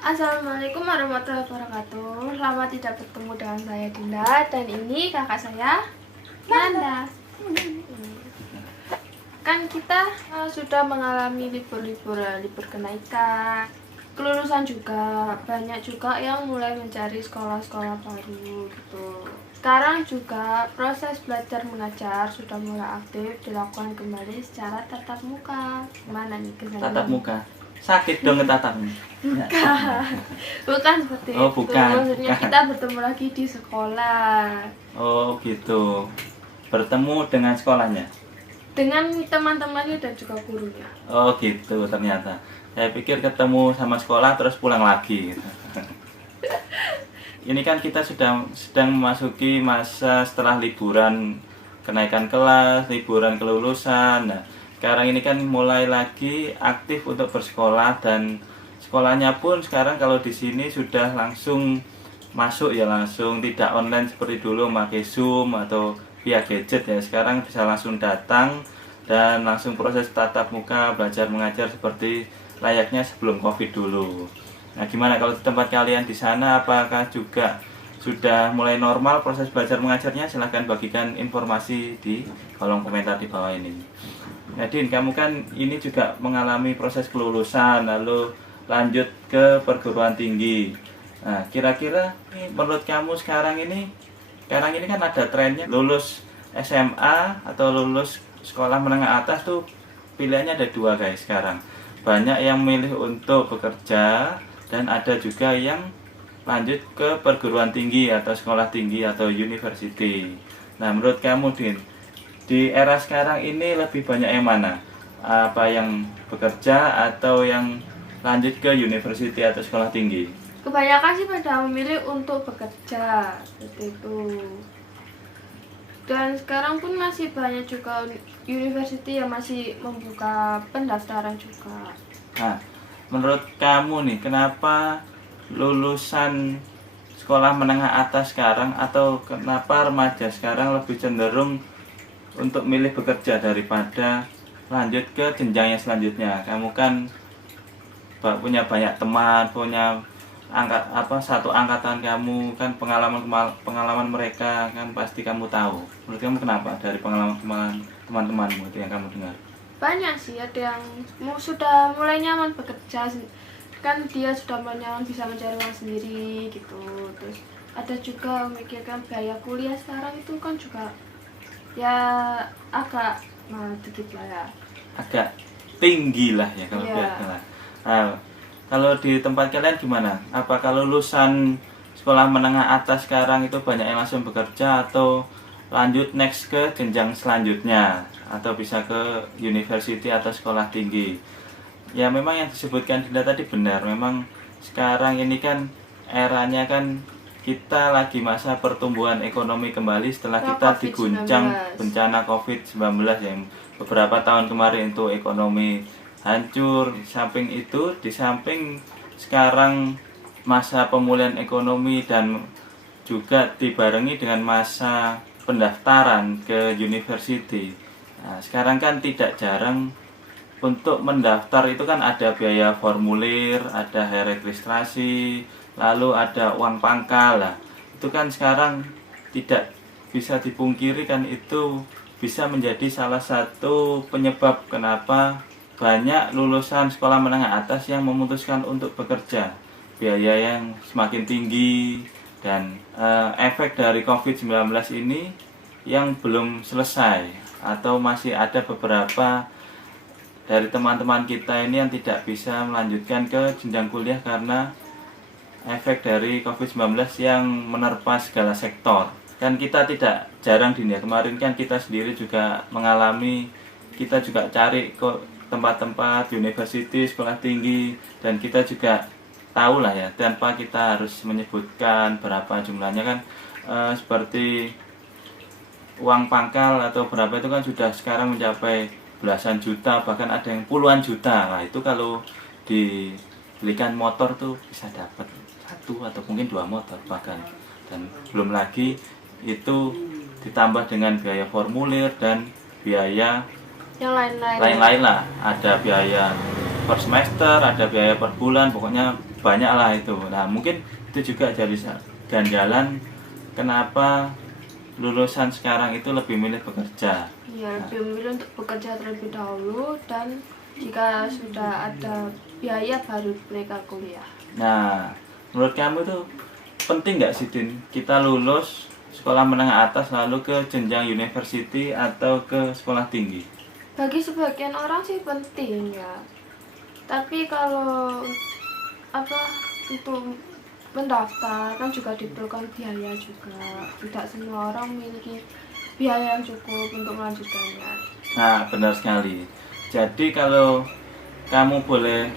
Assalamualaikum warahmatullahi wabarakatuh. Lama tidak bertemu dengan saya Dinda, dan ini kakak saya Nanda. Kan kita sudah mengalami libur kenaikan, kelulusan juga, banyak juga yang mulai mencari sekolah-sekolah baru gitu. Sekarang juga proses belajar mengajar sudah mulai aktif dilakukan kembali secara tatap muka. Gimana nih kesannya? Tatap muka sakit dong ngetatapnya. Bukan seperti Oh, itu. bukan. Maksudnya kita bertemu lagi di sekolah Oh gitu, bertemu dengan sekolahnya. dengan teman-temannya dan juga gurunya. Oh gitu, ternyata saya pikir ketemu sama sekolah terus pulang lagi gitu. Ini kan kita sedang memasuki masa setelah liburan kenaikan kelas, liburan kelulusan. Nah, sekarang ini kan mulai lagi aktif untuk bersekolah, dan sekolahnya pun sekarang kalau di sini sudah langsung masuk ya, langsung tidak online seperti dulu pakai Zoom atau via gadget ya. Sekarang bisa langsung datang dan langsung proses tatap muka belajar mengajar seperti layaknya sebelum Covid dulu. Nah, gimana kalau di tempat kalian di sana, apakah juga sudah mulai normal proses belajar mengajarnya? Silahkan bagikan informasi di kolom komentar di bawah ini. Nadine, kamu kan ini juga mengalami proses kelulusan, lalu lanjut ke perguruan tinggi. Nah, kira-kira menurut kamu sekarang ini kan ada trennya lulus SMA atau lulus sekolah menengah atas tuh pilihannya ada dua guys sekarang. Banyak yang milih untuk bekerja, dan ada juga yang lanjut ke perguruan tinggi atau sekolah tinggi atau university. Nah, menurut kamu Din, di era sekarang ini lebih banyak yang mana? Apa yang bekerja atau yang lanjut ke university atau sekolah tinggi? Kebanyakan sih pada memilih untuk bekerja seperti itu. Dan sekarang pun masih banyak juga university yang masih membuka pendaftaran juga. Nah, menurut kamu nih, kenapa lulusan sekolah menengah atas sekarang atau kenapa remaja sekarang lebih cenderung untuk milih bekerja daripada lanjut ke jenjang yang selanjutnya? Kamu kan punya banyak teman, punya satu angkatan kamu, kan pengalaman mereka kan pasti kamu tahu. Menurut kamu kenapa dari pengalaman teman-temanmu itu yang kamu dengar? Banyak sih, ada yang sudah mulai nyaman bekerja, kan dia sudah mulai nyaman bisa mencari uang sendiri gitu. Terus ada juga memikirkan biaya kuliah sekarang itu kan juga ya agak dikit lah ya, Agak tinggi lah ya kalau Iya. biasa. Nah, kalau di tempat kalian gimana? Apakah lulusan sekolah menengah atas sekarang itu banyak yang langsung bekerja atau lanjut next ke jenjang selanjutnya, atau bisa ke university atau sekolah tinggi? Ya, memang yang disebutkan Dinda tadi benar. Memang sekarang ini kan eranya kan kita lagi masa pertumbuhan ekonomi kembali setelah kita COVID-19. diguncang bencana COVID-19 yang beberapa tahun kemarin itu ekonomi hancur. Di samping sekarang masa pemulihan ekonomi dan juga dibarengi dengan masa pendaftaran ke university. Nah, sekarang kan tidak jarang untuk mendaftar itu kan ada biaya formulir, ada registrasi, lalu ada uang pangkal lah. Itu kan sekarang tidak bisa dipungkiri kan, itu bisa menjadi salah satu penyebab kenapa banyak lulusan sekolah menengah atas yang memutuskan untuk bekerja. Biaya yang semakin tinggi dan efek dari COVID-19 ini yang belum selesai, atau masih ada beberapa dari teman-teman kita ini yang tidak bisa melanjutkan ke jenjang kuliah karena efek dari COVID-19 yang menerpa segala sektor. Kan kita tidak jarang dunia, kemarin kan kita sendiri juga mengalami, kita juga cari ke tempat-tempat university, sekolah tinggi, dan kita juga tahu lah ya, tanpa kita harus menyebutkan berapa jumlahnya kan, seperti uang pangkal atau berapa itu kan sudah sekarang mencapai belasan juta, bahkan ada yang puluhan juta. Nah, itu kalau dibelikan motor tuh bisa dapat satu atau mungkin dua motor bahkan, dan belum lagi itu ditambah dengan biaya formulir dan biaya yang lain-lain lain-lain lah. Ada biaya per semester, ada biaya per bulan, pokoknya banyak lah itu. Nah mungkin itu juga jadi ganjalan kenapa lulusan sekarang itu lebih milih bekerja. Ya, lebih memilih untuk bekerja terlebih dahulu dan jika sudah ada biaya baru mereka kuliah. Nah, menurut kamu itu penting nggak sih Din, kita lulus sekolah menengah atas lalu ke jenjang university atau ke sekolah tinggi? Bagi sebagian orang sih penting ya. Tapi kalau untuk mendaftar kan juga diperlukan biaya juga. Tidak semua orang memiliki biaya yang cukup untuk melanjutkannya. Nah, benar sekali. Jadi kalau kamu boleh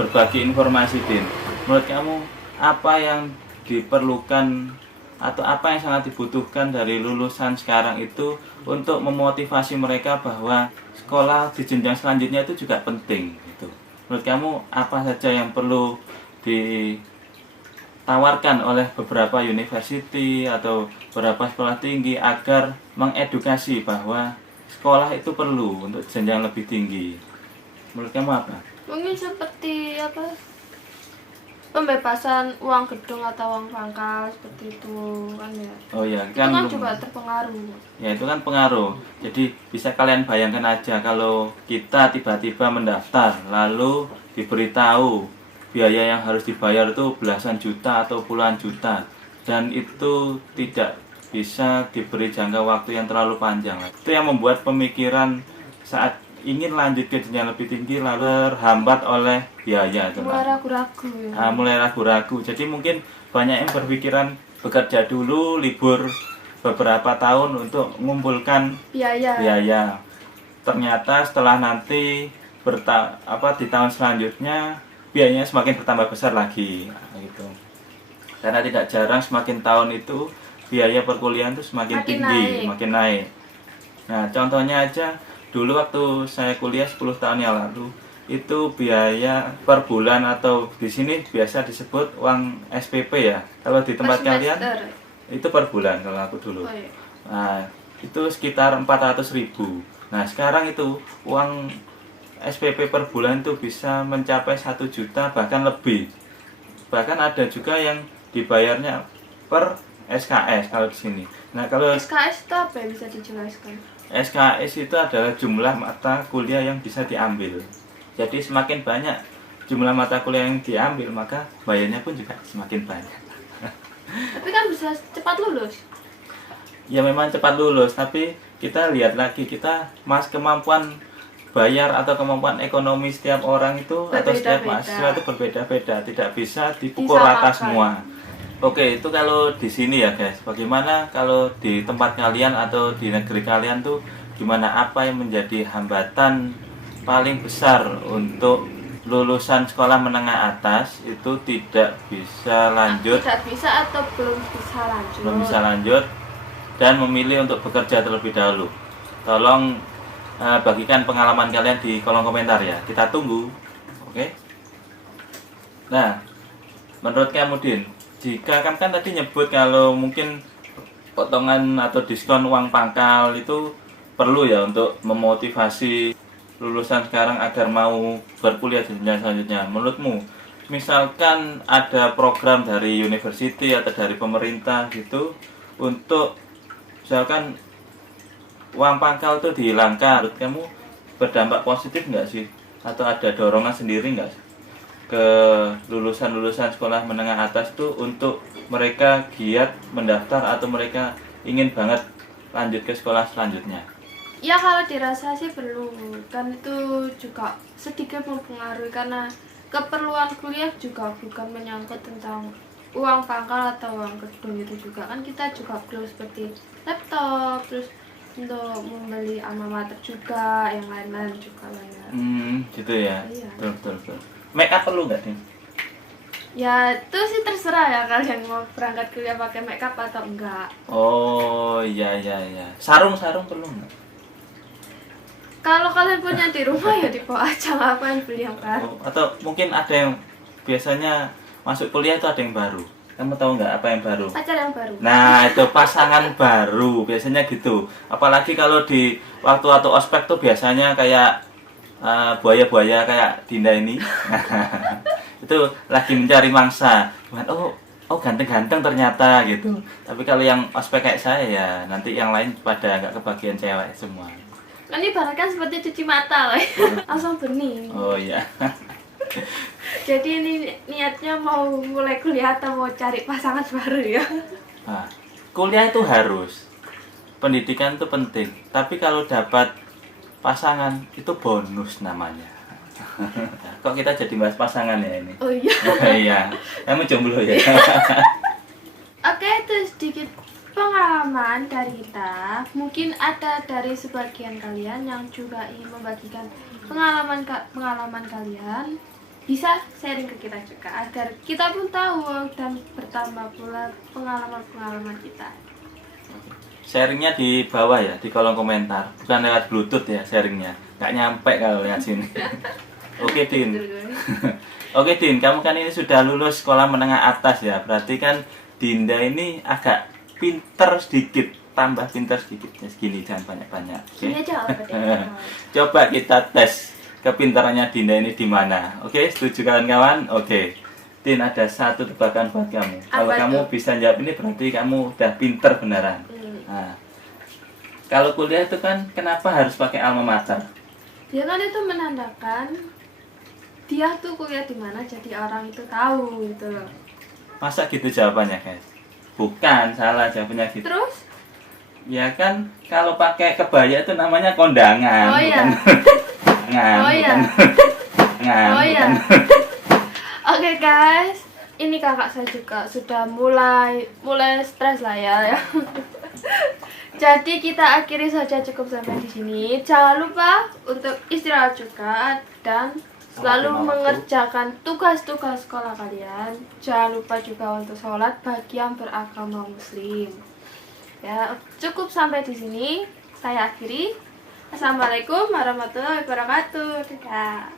berbagi informasi Din, menurut kamu apa yang diperlukan atau apa yang sangat dibutuhkan dari lulusan sekarang itu untuk memotivasi mereka bahwa sekolah di jenjang selanjutnya itu juga penting gitu. Menurut kamu apa saja yang perlu ditawarkan oleh beberapa university atau beberapa sekolah tinggi agar mengedukasi bahwa sekolah itu perlu untuk jenjang lebih tinggi? Menurut kamu apa? Mungkin seperti pembebasan uang gedung atau uang pangkal seperti itu kan ya. Oh ya, Itu kan juga terpengaruh. Ya itu kan pengaruh. Jadi bisa kalian bayangkan aja kalau kita tiba-tiba mendaftar lalu diberitahu biaya yang harus dibayar itu belasan juta atau puluhan juta dan itu tidak bisa diberi jangka waktu yang terlalu panjang. Itu yang membuat pemikiran saat ingin lanjut ke jenjang lebih tinggi lalu terhambat oleh biaya itu. Mulai ragu-ragu ya. Mulai ragu-ragu. Jadi mungkin banyak yang berpikiran bekerja dulu, libur beberapa tahun untuk mengumpulkan biaya. Ternyata setelah nanti di tahun selanjutnya biayanya semakin bertambah besar lagi gitu. Karena tidak jarang semakin tahun itu biaya perkuliahan itu semakin tinggi, makin naik. Nah, contohnya aja dulu waktu saya kuliah 10 tahun yang lalu itu biaya per bulan atau di sini biasa disebut uang SPP ya. Kalau di tempat kalian itu per bulan kalau aku dulu. Nah, itu sekitar 400.000. Nah, sekarang itu uang SPP per bulan itu bisa mencapai 1 juta bahkan lebih. Bahkan ada juga yang dibayarnya per SKS kalau di sini. Nah, kalau SKS itu apa yang bisa dijelaskan? SKS itu adalah jumlah mata kuliah yang bisa diambil. Jadi semakin banyak jumlah mata kuliah yang diambil, maka bayarnya pun juga semakin banyak. Tapi kan bisa cepat lulus. Ya memang cepat lulus, tapi kita lihat lagi kemampuan bayar atau kemampuan ekonomi setiap orang itu atau setiap mahasiswa itu berbeda-beda, tidak bisa dipukul rata semua. Oke, itu kalau di sini ya guys. Bagaimana kalau di tempat kalian atau di negeri kalian tuh gimana, apa yang menjadi hambatan paling besar untuk lulusan sekolah menengah atas itu tidak bisa lanjut? Tidak bisa atau belum bisa lanjut dan memilih untuk bekerja terlebih dahulu. Tolong bagikan pengalaman kalian di kolom komentar ya. Kita tunggu. Oke. Nah, menurut kamu Din, jika kan tadi nyebut kalau mungkin potongan atau diskon uang pangkal itu perlu ya untuk memotivasi lulusan sekarang agar mau berkuliah di jenjang selanjutnya. Menurutmu, misalkan ada program dari university atau dari pemerintah gitu untuk misalkan uang pangkal itu dihilangkan, menurut kamu berdampak positif nggak sih? Atau ada dorongan sendiri nggak sih ke lulusan-lulusan sekolah menengah atas itu untuk mereka giat mendaftar atau mereka ingin banget lanjut ke sekolah selanjutnya? Ya kalau dirasa sih perlu, kan itu juga sedikit mempengaruhi karena keperluan kuliah juga bukan menyangkut tentang uang pangkal atau uang gedung, itu juga kan kita juga perlu seperti laptop, terus untuk membeli alma mater juga, yang lain-lain juga lah ya. Gitu ya. Iya. Betul. Make up perlu nggak nih? Ya itu sih terserah ya kalian mau berangkat kuliah pakai make up atau enggak. Oh iya. Sarung perlu nggak? Kalau kalian punya di rumah ya dibawa aja, ngapain beli yang baru. Atau mungkin ada yang biasanya masuk kuliah itu ada yang baru. Kamu tahu nggak apa yang baru? Pacar yang baru. Nah itu pasangan baru biasanya gitu. Apalagi kalau di waktu ospek tuh biasanya kayak buaya-buaya kayak Dinda ini. Itu itu lagi mencari mangsa. Oh ganteng-ganteng ternyata gitu. Tapi kalau yang ospek kayak saya ya nanti yang lain pada nggak kebagian cewek semua. Ini ibaratkan seperti cuci mata loh. Langsung bening. Oh iya. Jadi ini niatnya mau mulai kuliah atau mau cari pasangan baru ya? Nah, kuliah itu harus, pendidikan itu penting. Tapi kalau dapat pasangan itu bonus namanya. Kok kita jadi bahas pasangan ya ini? Oh iya. Iya, kamu jomblo ya. Oke, itu sedikit pengalaman dari kita. Mungkin ada dari sebagian kalian yang juga ingin membagikan pengalaman kalian. Bisa sharing ke kita juga agar kita pun tahu dan bertambah pula pengalaman kita. Sharingnya di bawah ya, di kolom komentar. Bukan lewat Bluetooth ya sharingnya. Nggak nyampe kalau lihat sini. Oke Din. Oke Din, kamu kan ini sudah lulus sekolah menengah atas ya. Berarti kan Dinda ini agak pinter sedikit, tambah pinter sedikit. Ya, segini jangan banyak-banyak. Ini aja lah. Coba kita tes kepintarannya Dinda ini di mana. Oke, setuju kawan-kawan? Oke. Din, ada satu tebakan buat kamu. Kalau kamu bisa jawab ini berarti kamu udah pinter beneran. Nah, kalau kuliah itu kan kenapa harus pakai alma mater? Ya kan itu menandakan dia tuh kuliah di mana jadi orang itu tahu gitu loh. Masa gitu jawabannya, guys? Bukan, salah jawabannya gitu. Terus? Ya kan kalau pakai kebaya itu namanya kondangan. Oh iya. Oh iya. Oh iya. Oke guys, ini kakak saya juga sudah mulai stres lah ya. Jadi kita akhiri saja cukup sampai di sini. Jangan lupa untuk istirahat juga dan selalu mengerjakan tugas-tugas sekolah kalian. Jangan lupa juga untuk sholat bagi yang beragama muslim. Ya, cukup sampai di sini. Saya akhiri. Assalamualaikum warahmatullahi wabarakatuh. Dadah.